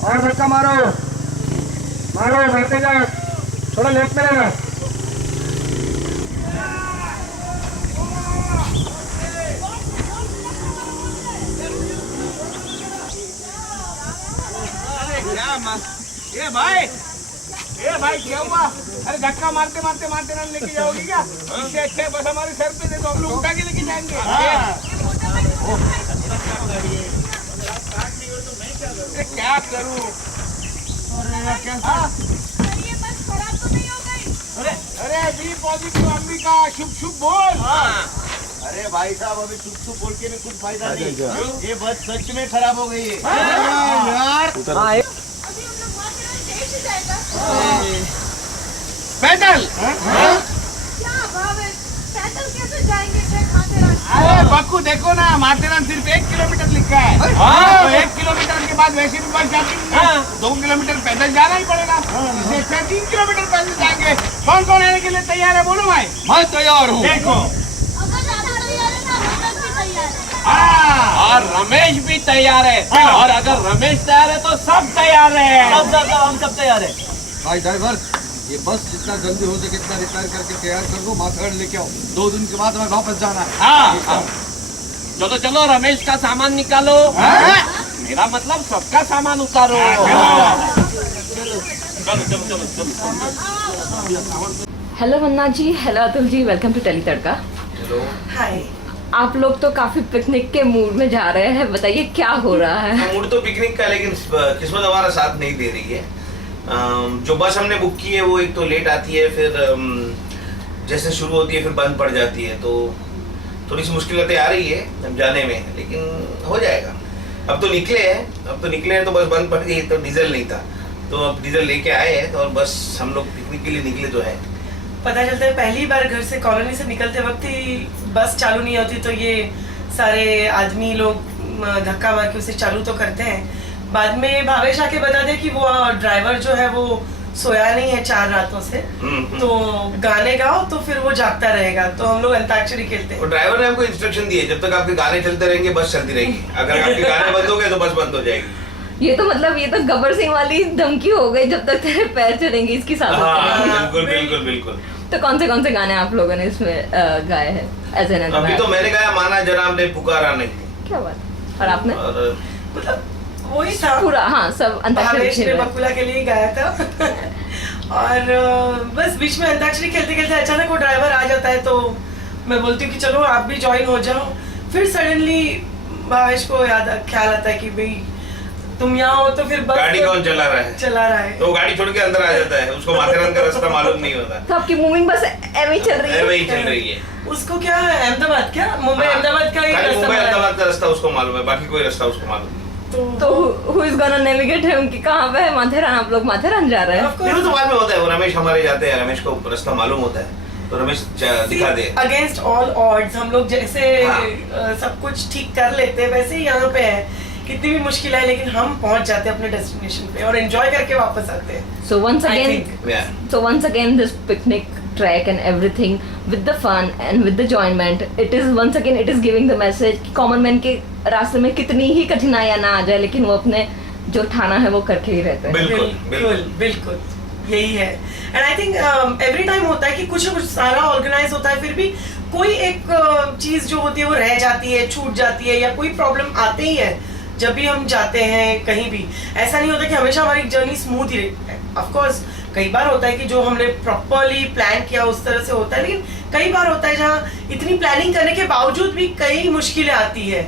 और धक्का मारो मारो, बढ़ते जाओ, थोड़ा लेफ्ट में रहना। ये भाई क्या हुआ? अरे धक्का मारते मारते मारते ना लेके जाओगी क्या? इससे अच्छे बस हमारे सर पे दे दो, हम लोग उठा के लेके जाएंगे। क्या करूं? अरे बी पॉजिटिव अंबिका, शुभ शुभ बोल। अरे भाई साहब, अभी शुभ शुभ बोल के कुछ फायदा नहीं। ये बस सच में खराब हो गई है यार। पैदल? क्या भाव है? पैदल कैसे जाएंगे? अरे बक्कू देखो ना, माथेरान सिर्फ 1 किलोमीटर लिखा है। तो 1 किलोमीटर के बाद वैसे भी बस जाती है, 2 किलोमीटर पैदल जाना ही पड़ेगा। इससे अच्छा 3 किलोमीटर पैदल जाएंगे। कौन कौन आने के लिए तैयार है? बोलो भाई। मैं तैयार हूँ। देखो अगर दादा तैयार है ना, हम भी तैयार है। और रमेश भी तैयार है। और अगर रमेश तैयार है तो सब तैयार है। हम सब तैयार है। भाई ड्राइवर, ये बस जितना जल्दी हो सके इतना रिपेयर करके तैयार कर दो, माथेरान लेके आओ। 2 दिन के बाद हमें वापस जाना है। हाँ, चलो चलो रमेश का सामान निकालो। मेरा मतलब सबका सामान उतारो। चलो। Hello Vanna ji, hello Atul ji, welcome to Tele Tadka. Hi. आप लोग तो काफी पिकनिक के मूड में जा रहे हैं, बताइए क्या हो रहा है? मूड तो पिकनिक का, लेकिन किस्मत हमारा साथ नहीं दे रही है। जो बस हमने बुक की है वो एक तो लेट आती है, फिर जैसे शुरू होती है फिर बंद पड़ जाती है, तो थोड़ी सी मुश्किलें आ रही है जाने में, लेकिन हो जाएगा। अब तो निकले हैं तो बस बंद पड़ गई, तो डीजल नहीं था, तो अब डीजल लेके आए हैं, तो और बस हम लोग पिकनिक के लिए निकले तो है। पता चलता है पहली बार घर से कॉलोनी से निकलते वक्त ही बस चालू नहीं होती, तो ये सारे आदमी लोग धक्का मार के उसे चालू तो करते हैं। बाद में भावेश आके बता दे कि वो ड्राइवर जो है वो सोया नहीं है 4 रातों से, तो गाने गाओ तो फिर वो जागता रहेगा, तो हम लोग अंताक्षरी खेलते हैं। ड्राइवर ने हमको इंस्ट्रक्शन दी है, जब तक आपके गाने चलते रहेंगे बस चलती रहेगी, अगर आपके गाने बंद हो गए तो बस बंद हो जाएगी। ये तो मतलब ये तो गब्बर सिंह वाली धमकी हो गई, जब तक तेरे पैर चलेंगे इसकी साथ। बिल्कुल। तो कौन से गाने आप लोगों ने इसमें गाए हैं? एज एन अभी तो मैंने गाया माना जनाब ने पुकारा नहीं। क्या बात। और आपने? मतलब वही था पूरा, हाँ, सब अंताक्षरी भावेश ने खेल रहे। बकुला के लिए गाया था। और बस बीच में अंताक्षरी खेलते खेलते अचानक वो ड्राइवर आ जाता है, तो मैं बोलती हूँ कि चलो आप भी ज्वाइन हो जाओ। फिर सडनली भावेश को ख्याल आता है कि भाई तुम यहाँ हो, तो फिर बस गाड़ी कौन चला रहा है? तो गाड़ी छोड़ के अंदर आ जाता है, उसको माथेरान का रास्ता मालूम नहीं होता। तो आपकी मूविंग बस ऐसे ही चल रही है? उसको क्या है, अहमदाबाद, क्या मुंबई अहमदाबाद का ही रास्ता, मुंबई अहमदाबाद का रास्ता उसको मालूम है, बाकी कोई रास्ता उसको मालूम नहीं। तो who is gonna navigate him कि कहाँ पे है माथेरान? आप लोग माथेरान जा रहे हैं? फिर तो बाद में होता है, वो रमेश हमारे जाते हैं, रमेश को रास्ता मालूम होता है, तो रमेश दिखा दे। अगेंस्ट ऑल ऑड्स हम लोग जैसे सब कुछ ठीक कर लेते हैं, वैसे ही यहाँ पे है, कितनी भी मुश्किल है लेकिन हम पहुंच जाते हैं अपने डेस्टिनेशन पे और एंजॉय करके वापस आते हैं। So once again this picnic trek and everything with the fun and with the enjoyment, it is giving the message कि common man के रास्ते में कितनी ही कठिनाइयां ना आ जाए, लेकिन वो अपने जो ठाना है वो करके ही रहते हैं। बिल्कुल यही है। And I think every time होता है कि कुछ न कुछ सारा ऑर्गेनाइज होता है, फिर भी कोई एक चीज जो होती है वो रह जाती है, छूट जाती है, या कोई प्रॉब्लम आते ही है जब भी हम जाते हैं कहीं भी। ऐसा नहीं होता कि हमेशा हमारी जर्नी स्मूथ ही रहती है। ऑफ कोर्स कई बार होता है कि जो हमने प्रॉपरली प्लान किया उस तरह से होता है, लेकिन कई बार होता है जहाँ इतनी प्लानिंग करने के बावजूद भी कई मुश्किलें आती है।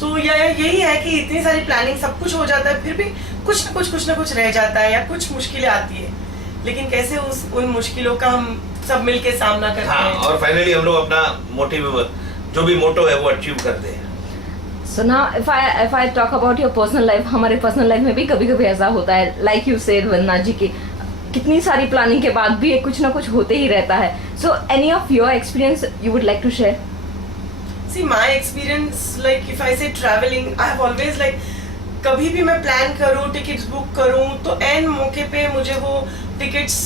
तो यही है कि इतनी सारी प्लानिंग सब कुछ हो जाता है, फिर भी कुछ ना कुछ रह जाता है या कुछ मुश्किलें आती है, लेकिन कैसे उन मुश्किलों का हम सब मिलके सामना करते हैं। और फाइनली हम लोग अपना मोटिव, जो भी मोटो है वो अचीव करते हैं। So now if I talk about your personal life, हमारे पर्सनल लाइफ में भी कभी ऐसा होता है, like you said वंदना जी की कितनी सारी प्लानिंग के बाद भी कुछ ना कुछ होते ही रहता है। So any of your experience you would like to share? See, my experience, like if I say traveling, I have always like कभी भी मैं प्लान करूँ, टिकट्स बुक करूँ, तो एन मौके पे मुझे वो टिकट्स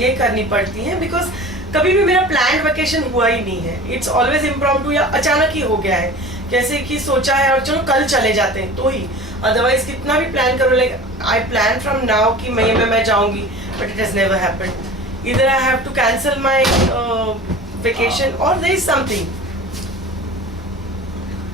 ये करनी पड़ती हैं, बिकॉज कभी भी मेरा प्लान वेकेशन हुआ ही नहीं है. इट्स ऑलवेज इम्प्रॉम्प्टू या अचानक ही हो गया है, जैसे कि सोचा है और चलो कल चले जाते हैं तो ही. अदरवाइज कितना भी प्लान करो, like I plan from now कि मई में मैं जाऊंगी, but it has never happened. Either I have to cancel my vacation और there is something.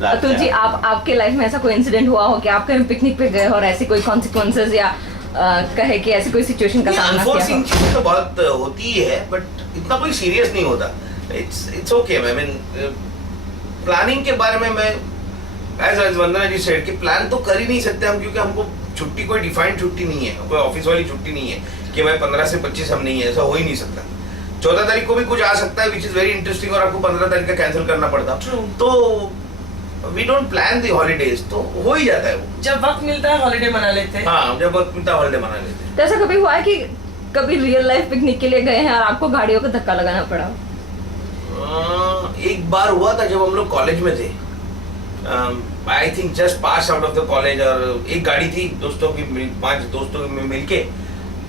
Atul ji, आपके लाइफ में ऐसा कोई इंसिडेंट हुआ हो कि आप कहीं पिकनिक पे गए और ऐसी कोई कॉन्सिक्वेंसेस या कहे कि ऐसी कोई सिचुएशन का सामना किया अनफोर्सिंग चीजें तो बहुत होती ही है, बट इतना कोई सीरियस नहीं होता. It's okay. I mean planning के बारे में मैं एज वंदना जी सेड कि प्लान तो कर ही नहीं सकते हम, क्योंकि हमको छुट्टी कोई डिफाइंड छुट्टी नहीं है, कोई ऑफिस वाली छुट्टी नहीं है कि भाई 15 से 25 हम नहीं है, ऐसा हो ही नहीं सकता. 14 तारीख को भी कुछ आ सकता है विच इज वेरी इंटरेस्टिंग और आपको 15 तारीख का कैंसिल करना पड़ता. तो we don't plan the holidays, तो हो ही जाता है वो. जब वक्त मिलता है हॉलीडे मना लेते हैं. हाँ, जब वक्त मिलता है हॉलीडे मना लेते हैं. तो ऐसा कभी हुआ है कि कभी रियल लाइफ पिकनिक के लिए गए हैं और आपको गाड़ियों का धक्का लगाना पड़ा? एक बार हुआ था जब हम लोग कॉलेज में थे. I think just pass out of the college, और एक गाड़ी थी दोस्तों की, 5 दोस्तों में मिलके.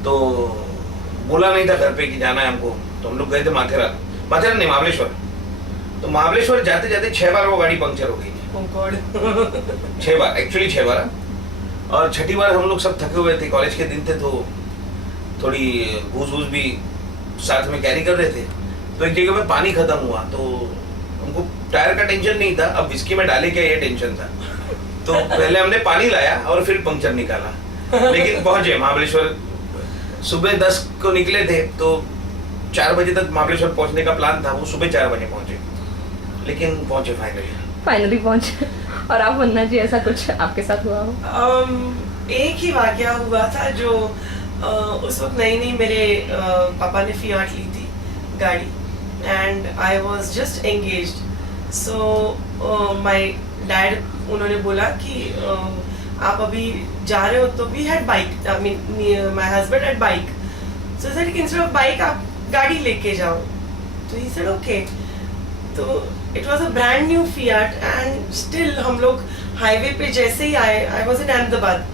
तो बोला नहीं था घर पे कि जाना है हमको, तो हम लोग गए थे माथेरान नहीं, महाबलेश्वर. तो महाबलेश्वर जाते जाते 6 बार वो गाड़ी पंक्चर हो गई. 6 बार, एक्चुअली 6 बार. और छठी बार हम लोग सब थके हुए थे, कॉलेज के दिन थे, तो थोड़ी घूस भी साथ में कैरी कर रहे थे. तो एक जगह में पानी खत्म हुआ, तो हमको टायर का टेंशन नहीं था, अब विस्की में डाले क्या ये टेंशन था. तो पहले हमने पानी लाया और फिर पंक्चर निकाला. लेकिन पहुंचे महाबलेश्वर, सुबह 10 को निकले थे, तो 4 बजे तक महाबलेश्वर पहुंचने का प्लान था. वो सुबह 4 बजे पहुंचे, लेकिन पहुंचे फाइनली पहुंचे. और आप वंदना जी, ऐसा कुछ आपके साथ हुआ हो? एक ही वाकया हुआ था, जो उस वक्त नई मेरे पापा ने फियाट ली थी गाड़ी, and I was just engaged. So my dad, उन्होंने बोला कि आप अभी जा रहे हो, तो we had bike, I mean my husband had bike. So said कि इंस्टेड ऑफ बाइक आप गाड़ी लेके जाओ. तो ही सेड ओके. तो it was a brand new Fiat, and still हम लोग हाईवे पे जैसे ही आए, I was in Ahmedabad,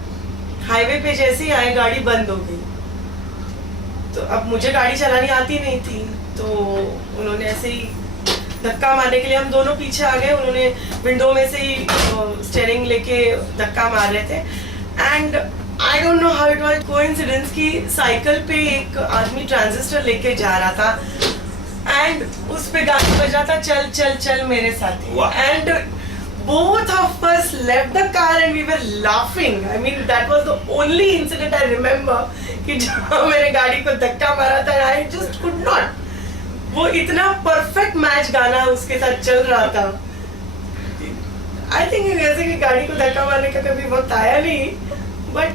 highway पे जैसे ही आए गाड़ी बंद हो गई. तो अब मुझे गाड़ी चलानी आती नहीं थी, तो उन्होंने ऐसे ही धक्का मारने के लिए, हम दोनों पीछे आ गए, उन्होंने विंडो में से ही स्टीयरिंग लेके धक्का मार रहे थे. And I don't know how it was coincidence कि साइकिल पे एक आदमी ट्रांजिस्टर लेके जा रहा था, एंड उस पे गाना बज रहा था, चल चल चल मेरे साथ. And both of us left the car and we were laughing. I mean, that was the only incident I remember कि जहाँ मैंने गाड़ी को धक्का मारा था, I just could not. वो इतना परफेक्ट मैच गाना उसके साथ चल रहा था. I think ऐसे कि गाड़ी को धक्का मारने का कभी वक्त आया नहीं, but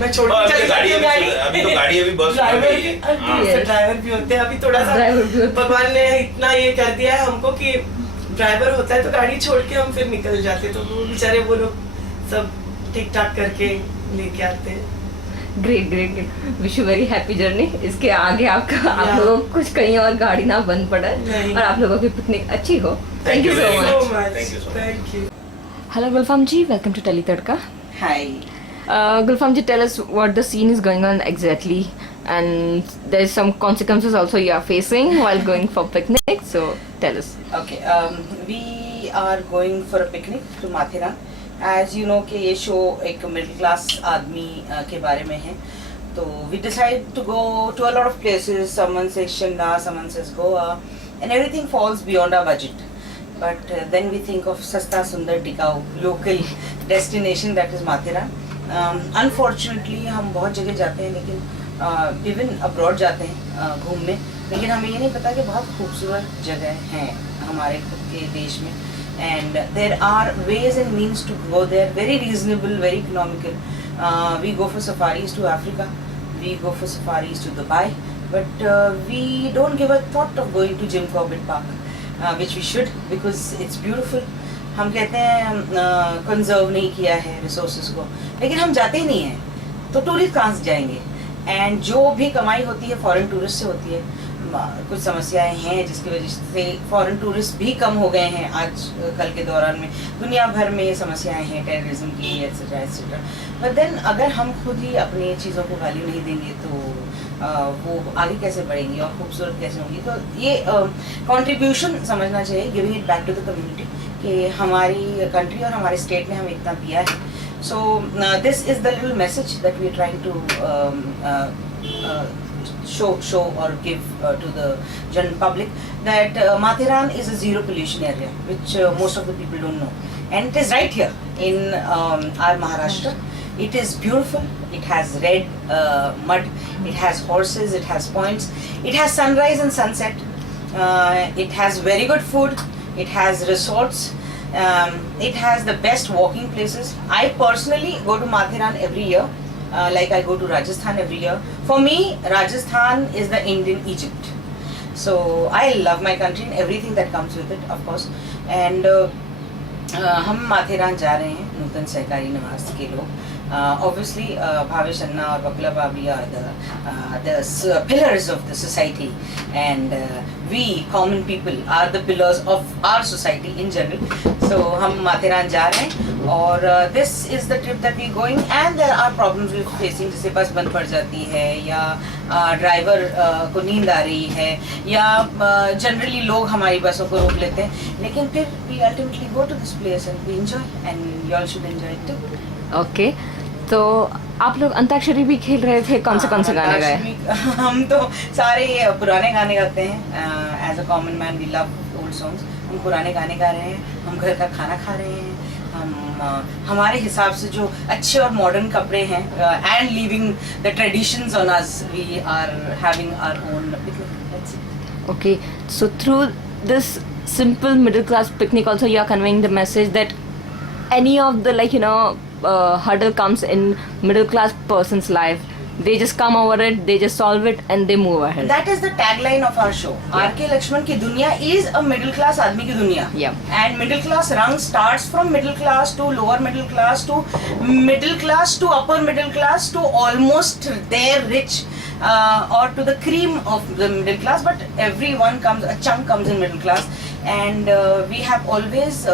मैं छोड़ के चली जाती हूँ गाड़ी. अभी तो गाड़ी अभी बस ड्राइवर भी होते हैं. अभी थोड़ा सा भगवान ने इतना ये कर दिया है हमको कि ड्राइवर होता है, तो गाड़ी छोड़ के हम फिर निकल जाते, तो वो बेचारे वो लोग सब ठीक ठाक करके लेके आते हैं. Great great great. Wish you very happy journey. इसके आगे आपका आप लोगों को कुछ कहीं और गाड़ी ना बंद पड़े और आप लोगों की पिकनिक अच्छी हो. Thank you so much. Thank you. Hello Gulfam ji, welcome to Tele Tadka. Hi. Gulfam ji, tell us what the scene is going on exactly, and there's some consequences also you are facing while going for picnic, so tell us. Okay. We are going for a picnic to Matheran. As you know कि ये show एक middle class आदमी के बारे में है, तो we decided to go to a lot of places. Someone says Shimla, someone says Goa, and everything falls beyond our budget. But then we think of सस्ता सुंदर टिकाऊ local destination that is Matheran. Unfortunately हम बहुत जगह जाते हैं, लेकिन even abroad जाते हैं घूमने, लेकिन हमें ये नहीं पता कि बहुत खूबसूरत जगह हैं हमारे खुद के देश में. And there are ways and means to go there, very reasonable, very economical. We go for safaris to Africa, we go for safaris to Dubai, but we don't give a thought of going to Jim Corbett park, which we should, because it's beautiful. हम कहते हैं conserve नहीं किया है resources को, लेकिन हम जाते ही नहीं हैं, तो टूरिस्ट कहाँ से जाएंगे. एंड जो भी कमाई होती है फॉरेन टूरिस्ट से होती है, कुछ समस्याएं हैं जिसकी वजह से फॉरेन टूरिस्ट भी कम हो गए हैं आज कल के दौरान में। दुनिया भर में समस्याएं हैं टेररिज्म की एक्सेट्रा एक्सेट्रा। बट देन अगर हम खुद ही अपनी चीज़ों को वैल्यू नहीं देंगे तो वो आगे कैसे बढ़ेंगी और खूबसूरत कैसे होंगी। तो ये कंट्रीब्यूशन समझना चाहिए, giving it back to the community, कि हमारी कंट्री और हमारे स्टेट ने हमें इतना दिया है। So this is the little message that we are trying to show or give to the general public, that Matheran is a zero pollution area, which most of the people don't know, and it is right here in our Maharashtra. It is beautiful. It has red mud. It has horses. It has points. It has sunrise and sunset. It has very good food. It has resorts. It has the best walking places. I personally go to Matheran every year. Like I go to Rajasthan every year. For me, Rajasthan is the Indian Egypt. So I love my country and everything that comes with it, of course. And हम माथेरान जा रहे हैं नूतन सहकारी निवास के लोग। Obviously, Bhavesh Anna और Bakula Bhabhi are the pillars of the society, and we common people are the pillars of our society in general. So हम माथेरान जा रहे हैं और this is the trip that we going, and there are problems we facing, जैसे बस बंद पड़ जाती है या ड्राइवर को नींद आ रही है या जनरली लोग हमारी बसों को रोक लेते हैं, लेकिन फिर we ultimately go to this place and we enjoy, and you all should enjoy it too. Okay, तो आप लोग अंताक्षरी भी खेल रहे थे, कौन से गाने गाए? हम तो सारे पुराने गाने गाते हैं। As a common man we love old songs. हम पुराने गाने गा रहे हैं, हम घर का खाना खा रहे हैं, हम हमारे हिसाब से जो अच्छे और मॉडर्न कपड़े हैं, and living the traditions on us, we are having our own picnic. Okay, so through this simple middle class picnic also you are conveying the message that any of the hurdle comes in middle class person's life, they just come over it, they just solve it and they move ahead. That is the tagline of our show. R.K. Lakshman की दुनिया is a middle class आदमी की दुनिया. Yeah. And middle class rung starts from middle class to lower middle class to middle class to upper middle class to almost their rich or to the cream of the middle class. But everyone comes, a chunk comes in middle class, and we have always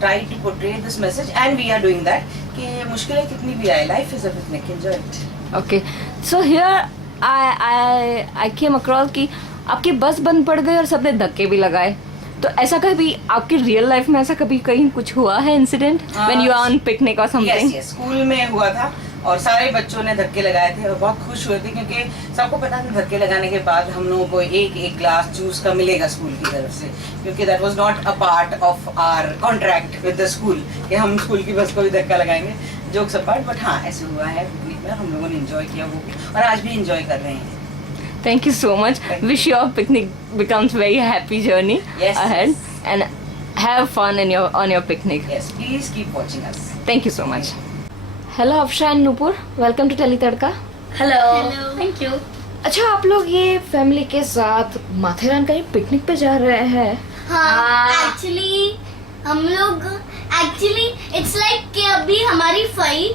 try to portray this message, and we are doing that, कि मुश्किलें कितनी भी आए, life is a picnic, enjoy it. Okay, so here I came across कि आपकी बस बंद पड़ गई और सबने धक्के भी लगाए। तो ऐसा कभी आपकी रियल लाइफ में ऐसा कभी कहीं कुछ हुआ है incident when you are on picnic or something? Yes, school में हुआ था और सारे बच्चों ने धक्के लगाए थे और बहुत खुश हुए थे, क्योंकि सबको पता था धक्के लगाने के बाद हम लोगों को एक ग्लास जूस का मिलेगा स्कूल की तरफ से, क्योंकि that was not a part of our contract with the school कि हम स्कूल की बस को भी धक्का लगाएंगे, जोक्स अपार्ट। बट हाँ, ऐसे हुआ है पिकनिक में, हम लोगों ने एंजॉय किया वो भी, और आज भी एंजॉय कर रहे हैं। Thank you so much. Wish your picnic becomes very happy journey ahead, and have fun on your picnic. Yes, please keep watching us. Thank you so much. Hello Afsha and Nupur, welcome to Teli Tadka. Hello, thank you. अच्छा, आप लोग ये family के साथ माथेरान कहीं picnic पे जा रहे हैं? हाँ, एक्चुअली हम लोग इट्स लाइक कि अभी हमारी फई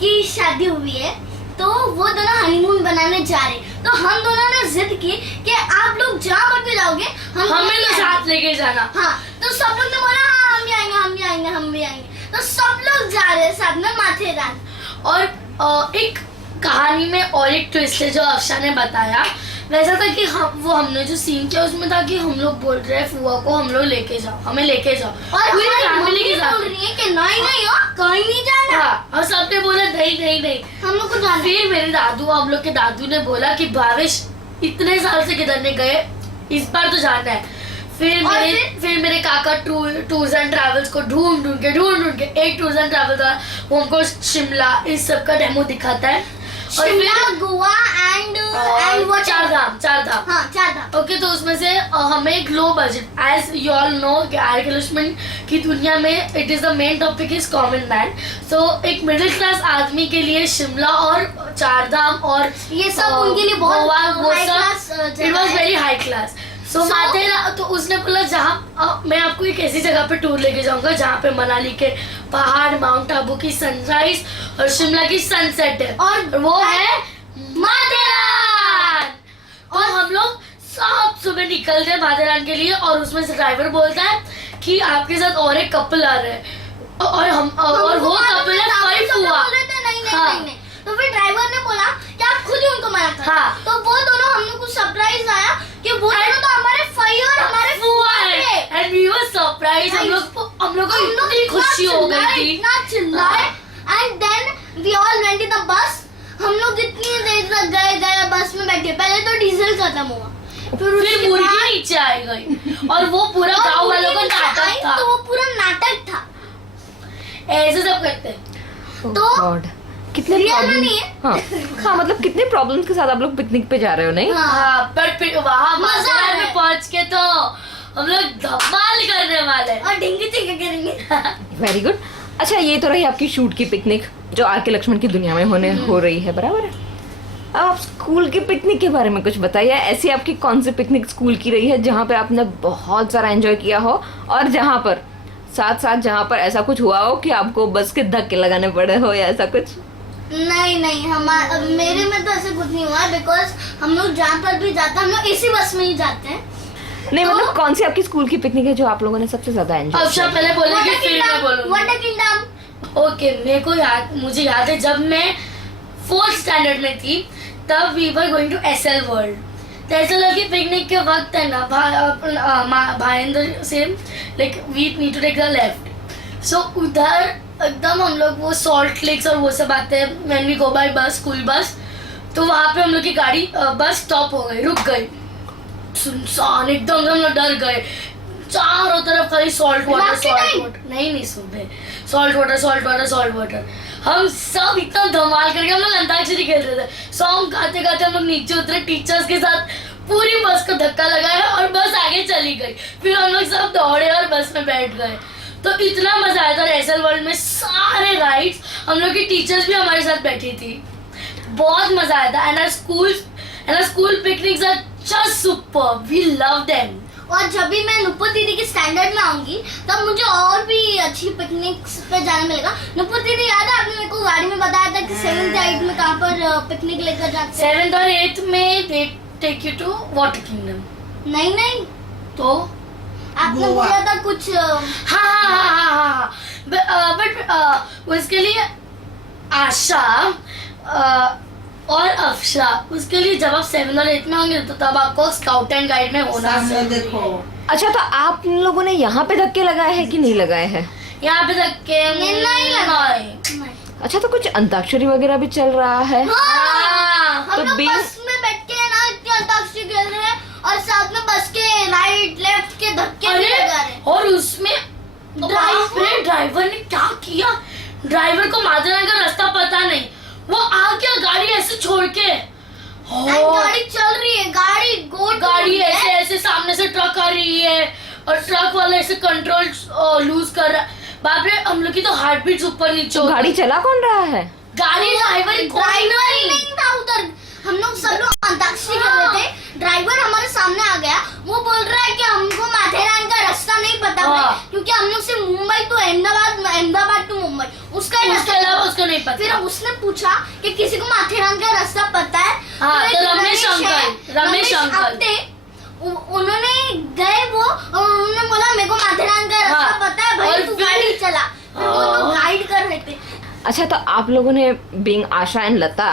की शादी हुई है, तो वो दोनों हनीमून बनाने जा रहे हैं। तो हम दोनों ने जिद की कि आप लोग जहाँ पर भी जाओगे हमें तो साथ लेके जाना। हाँ, तो सब लोग ने बोला हाँ हम भी आएंगे, हम भी आएंगे, हम भी आएंगे। तो सब लोग जा रहे हैं साथ में माथेरान। और एक कहानी में और एक ट्विस्ट है जो अफशा ने बताया, वैसा था कि हमने जो सीन किया उसमें था कि हम लोग बोल रहे हैं फुआ को हम लोग लेके जाओ, हमें लेके जाओ, और पूरी फैमिली के साथ बोल रही है कि नहीं हो, कहीं नहीं जाना। हाँ, और सबने बोला नहीं हम लोग को जाना। फिर मेरे दादू, हम लोग के दादू ने बोला कि भावेश इतने साल से किधर नहीं गए, इस बार तो जाना है। फिर मेरे काका टूर्स एंड ट्रैवल्स को ढूंढ के एक टूर्स एंड ट्रैवल था, वो हमको शिमला इस सब का डेमो दिखाता है, और शिमला, गोवा एंड वो चार धाम। हाँ, 4 धाम। ओके, तो उसमें से हमें एक low budget, as you all know कि आर.के. लक्ष्मण की दुनिया में it is the main topic is common man. So एक मिडिल क्लास आदमी के लिए शिमला और 4 धाम और ये सब उनके लिए बहुत high class, it was very high class. So Matheran, तो उसने बोला जहाँ मैं आपको एक ऐसी जगह पे टूर लेके जाऊंगा जहाँ पे मनाली के पहाड़, माउंट आबू की सनराइज और शिमला की सनसेट है, और वो है माथेरान। और हम लोग सब सुबह निकलते हैं माथेरान के लिए और उसमें से ड्राइवर बोलता है कि आपके साथ और एक कपल आ रहे हैं और वो कपल है फाइव हुआ। नहीं तो फिर ड्राइवर ने बोला कि आप खुद ही उनको मना कर। हाँ। तो वो दोनों हम लोग को सरप्राइज आया कि वो दोनों तो हमारे फई और हमारे फुआ है। एंड वी वर सरप्राइज, हम लोग को इतनी खुशी हो गई थी, इतना चिल्लाए। And then we all went in the bus. हम लोग इतनी देर तक गए बस में बैठे, पहले तो डीजल खत्म हुआ, फिर मुर्गी नीचे आई गई और वो पूरा गांव वालों का नाटक था। तो वो पूरा नाटक था, ऐसे सब करते हैं। तो गॉड कितने प्रॉब्लम, हाँ मतलब कितने प्रॉब्लम्स के साथ आप लोग पिकनिक पे जा रहे हो, नहीं? हाँ, बट वहाँ मजा माथेरान में पहुँच के तो हम लोग धमाल करने वाले हैं और डिंगी चिंगी करेंगे। Very good. अच्छा, ये तो रही आपकी शूट की पिकनिक जो आर के लक्ष्मण की दुनिया में हो रही है, बराबर है। अब आप स्कूल की पिकनिक के बारे में कुछ बताइए। ऐसी आपकी कौन सी पिकनिक स्कूल की रही है जहाँ पे आपने बहुत सारा एंजॉय किया हो और जहाँ पर साथ जहाँ पर ऐसा कुछ हुआ हो कि आपको बस के धक्के लगाने पड़े हो या ऐसा कुछ? नहीं, मेरे में तो ऐसे कुछ नहीं हुआ, बिकॉज हम लोग जहाँ पर भी जाते हैं हम लोग इसी बस में ही जाते हैं। नहीं तो, मतलब कौन सी आपकी स्कूल की पिकनिक है जो आप लोगों ने सबसे ज्यादा एंजॉय किया? पहले बोलेंगे फिर मैं बोलूंगी। Wonder kingdom. ओके, मुझे याद है जब मैं 4th स्टैंडर्ड में थी तब we were going to Essel world. तो एसएल की पिकनिक के वक्त है ना भाईंदर से like we need to take the left, so उधर एकदम हम लोग वो सॉल्ट लेक्स और वो सब आते हैं व्हेन वी गो बाय बस, स्कूल बस। तो वहाँ पे हम लोग की गाड़ी बस स्टॉप हो गई, रुक गई, सुनसान एकदम, हम लोग डर गए। चारों तरफ खाली सॉल्ट वाटर नहीं सुबह सॉल्ट वाटर। हम सब इतना धमाल करके हम लोग अंताक्षरी खेल रहे थे, सॉन्ग गाते गाते हम लोग नीचे उतरे टीचर्स के साथ, पूरी बस को धक्का लगाया और बस आगे चली गई। फिर हम लोग सब दौड़े और बस में बैठ गए। तो इतना मजा आया था। एसएल वर्ल्ड में सारे राइड्स, हम लोग की टीचर्स भी हमारे साथ बैठी थी, बहुत मजा आया था। And our school picnics are just super, we love them. और जब भी मैं नुपुर दीदी की स्टैंडर्ड में आऊंगी तब मुझे और भी अच्छी पिकनिक्स पे जाने मिलेगा। नुपुर दीदी, याद है आपने मेरे को गाड़ी में बताया था कि 7th 8th में कहाँ पर पिकनिक लेकर जाते हैं? 7th और 8th में they take you to water kingdom. नहीं तो आपने बोला था कुछ। हाँ, बट उसके लिए आशा और अफशा, उसके लिए जब आप 7th और 8th में होंगे तो तब आपको स्काउट एंड गाइड में होना है। देखो, अच्छा, तो आप लोगों ने यहाँ पे धक्के लगाए हैं कि नहीं लगाए हैं? यहाँ पे धक्के नहीं लगाए। अच्छा, तो कुछ अंताक्षरी वगैरह भी चल रहा है? हम तो लोग बस में बैठ के ना इतनी अंताक्षरी खेल रहे हैं और साथ में बस के राइट लेफ्ट के धक्के भी लगा रहे हैं। और उसमें ड्राइवर ने क्या किया, ड्राइवर को माथेरान का रास्ता पता नहीं, वो आ गया गाड़ी ऐसे छोड़ के। गाड़ी चल रही है, गाड़ी ऐसे सामने से ट्रक आ रही है और ट्रक वाला ऐसे कंट्रोल लूज कर रहा है। बाप रे, हम लोग की तो हार्ट बीट ऊपर नीचे। तो गाड़ी चला कौन रहा है? गाड़ी ड्राइवर नहीं था उधर। हम लोग सब लोग अंताक्षरी कर रहे थे, ड्राइवर हमारे सामने आ गया, वो बोल रहा है कि हमको माथेरान का रास्ता नहीं पता क्योंकि हम लोग से मुंबई टू अहमदाबाद टू मुंबई, उसके अलावा उसको नहीं पता। फिर उसने पूछा कि किसी को माथेरान का रास्ता पता है? तो रमेश अंकल थे, उन्होंने गए वो और उन्होंने बोला मेरे को माथेरान का रास्ता पता है भाई, तू गाड़ी चला। फिर वो लोग गाइड कर रहे थे। अच्छा, तो आप लोगों ने बीइंग आशा एंड लता,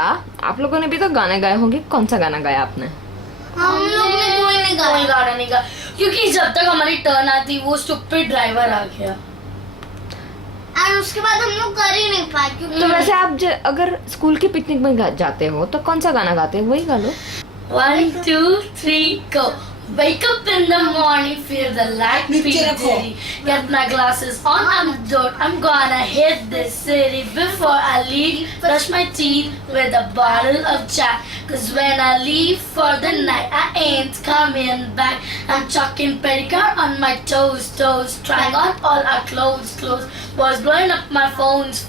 आप लोगों ने भी तो गाने गाए होंगे। कौन सा गाना गाया आपने? हम लोग ने कोई गाना नहीं गाया क्योंकि जब तक हमारी टर्न आती वो स्टूपिड ड्राइवर आ गया और उसके बाद हम लोग कर ही नहीं पाए क्योंकि। तो वैसे आप अगर स्कूल की पिकनिक में जाते हो तो कौन सा गाना गाते हो? वही गा लो। 1 2 3 go. Wake up in the morning, feel the light be dizzy. Get my glasses on, I'm gonna hit this city. Before I leave, brush my teeth with a bottle of Jack. 'Cause when I leave for the night, I ain't coming back. I'm chucking pedicure on my toes, trying on all our clothes. Boys blowing up my phones.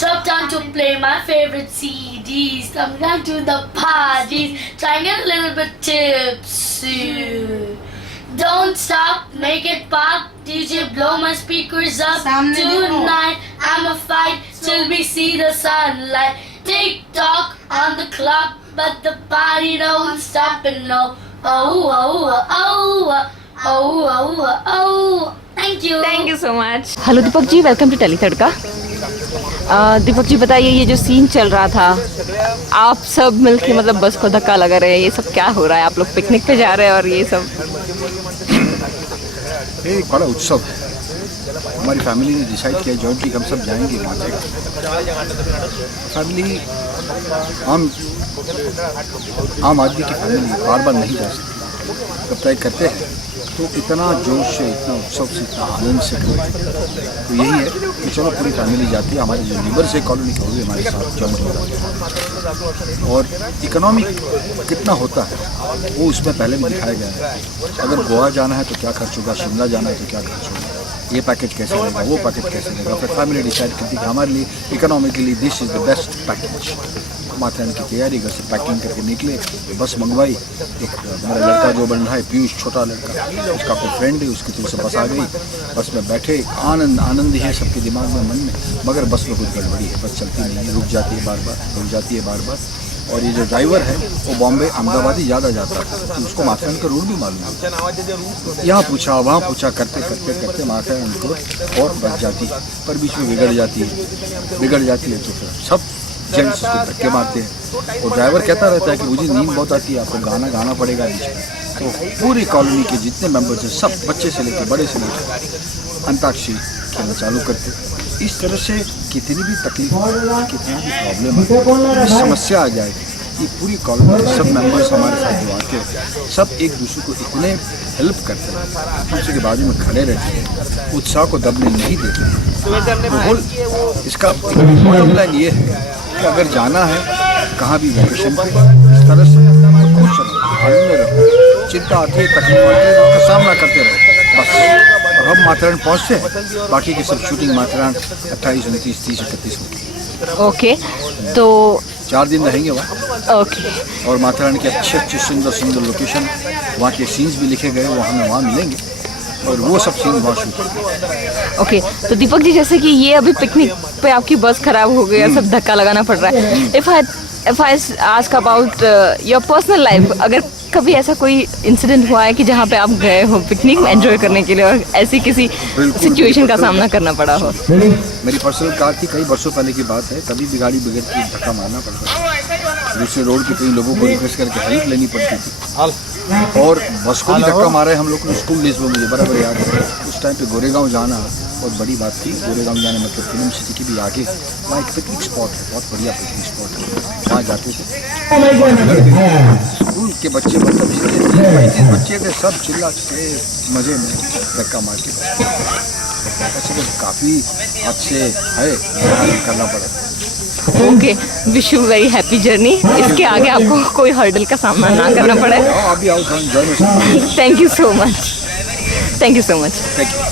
Drop down to play my favorite CDs. Come down to the parties. Try and get a little bit tipsy. Don't stop, make it pop. DJ blow my speakers up. Tonight I'ma fight till we see the sunlight. Tick tock on the clock, but the party don't stop and no. Oh, oh, oh, oh, oh, oh, oh. Thank you. Thank you so much. Hello Deepak ji, welcome to Tele Tadka. Deepak ji बताइए, ये जो scene चल रहा था, आप सब मिलके मतलब बस को धक्का लगा रहे हैं, ये सब क्या हो रहा है? आप लोग पिकनिक पे जा रहे हैं और ये सब. ये एक बड़ा उत्सव है. हमारी फैमिली ने डिसाइड किया जॉइंटली हम सब जाएंगे वहाँ पे. फैमिली आम आदमी की फैमिली बार बार नहीं जा सकती. जब तय करते हैं तो इतना जोश से, इतना उत्सव से, इतना आनंद से करते हैं. तो यही है कि चलो पूरी फैमिली जाती है. हमारे जो लीवर से कॉलोनी के हुए हमारे साथ जॉइंट हो जाते हैं. और इकोनॉमिक कितना होता है वो उसमें पहले भी दिखाया गया है. अगर गोवा जाना है तो क्या खर्च होगा, शिमला जाना है तो क्या खर्च होगा, ये पैकेज कैसे रहेगा, वो पैकेज कैसे रहेगा. फिर फैमिली डिसाइड करती है कि हमारे लिए economically this is the best package. माथा की तैयारी, घर से पैकिंग करके निकले, बस मंगवाई. एक मेरा लड़का जो बन रहा है पीयूष, छोटा लड़का, उसका कोई फ्रेंड है, उसकी तरफ से बस आ गई. बस में बैठे, आनंद ही है सबके दिमाग में, मन में. मगर बस में कुछ गड़बड़ी है, बस चलती नहीं है, रुक जाती है बार बार, रुक जाती है बार बार. और ये जो ड्राइवर है वो बॉम्बे अहमदाबाद ही ज़्यादा जाता है, तो उसको माथेरान का रूट भी मालूम है. यहाँ पूछा वहाँ पूछा करते करते करते माथेरान को और बच जाती है. पर बीच में बिगड़ जाती है तो फिर सब जेंट्स उसको धक्के मारते हैं. और ड्राइवर कहता रहता है कि मुझे नींद बहुत आती है, आपको गाना गाना पड़ेगा बीच में. तो पूरी कॉलोनी के जितने मेंबर्स हैं सब, बच्चे से लेकर बड़े से लेकर, अंताक्षरी खेलना चालू करते. इस तरह से कितनी भी तकलीफ, कितना भी प्रॉब्लम, समस्या आ जाए, ये पूरी कॉलोनी के सब मेंबर्स हमारे साथ जो आते हैं सब एक दूसरे को इतने हेल्प करते हैं, दूसरे के बाजू में खड़े रहते हैं, उत्साह को दबने नहीं देते. होल इसका बॉटम लाइन ये है कि अगर जाना है कहाँ भी वैकेशन पे, इस तरह से तो खुश रहो, आनंद में रहो. चिंता आती है, तकलीफ आती है, उसका सामना करते रहो बस. और हम माथेरान पहुँचते हैं, बाकी की सब शूटिंग माथेरान 28, 29, 30, 31 होगी. ओके, तो 4 दिन रहेंगे वहाँ. ओके. और माथेरान के अच्छे सुंदर लोकेशन, वहाँ के सीन्स भी लिखे गए, वो हमें वहाँ मिलेंगे और वो सब सीन वहाँ शूट होंगे. ओके, तो दीपक जी जैसे कि ये अभी पिकनिक पे आपकी बस खराब हो गई, सब धक्का लगाना पड़ रहा है. If I ask about your personal life, अगर कभी ऐसा कोई इंसिडेंट हुआ है कि जहाँ पे आप गए हो पिकनिक में एंजॉय करने के लिए और ऐसी किसी सिचुएशन का सामना करना पड़ा हो? मेरी पर्सनल कार थी, कई वर्षों पहले की बात है. तभी भी गाड़ी बिगड़ के धक्का मारना पड़ता था. दूसरे रोड के कई लोगों को रिक्वेस्ट करके हेल्प लेनी पड़ती थी. और बस को भी धक्का मारा है हम लोग को. स्कूल डेज में मुझे बराबर याद है. उस टाइम पे गोरेगांव जाना बहुत बड़ी बात थी. गोरेगांव जाने मतलब फिल्म सिटी के भी आगे वहाँ एक पिकनिक स्पॉट है, बहुत बढ़िया पिकनिक स्पॉट है, वहाँ जाते थे. स्कूल के बच्चे मतलब 30 बच्चे थे, सब चिल्ला के मज़े में धक्का मार के ऐसे तो काफ़ी अच्छे है करना पड़ा. Okay, wish you very happy journey. इसके आगे आपको कोई हर्डल का सामना ना करना पड़े. अभी आओ, thank you so much. Thank you so much. Thank you.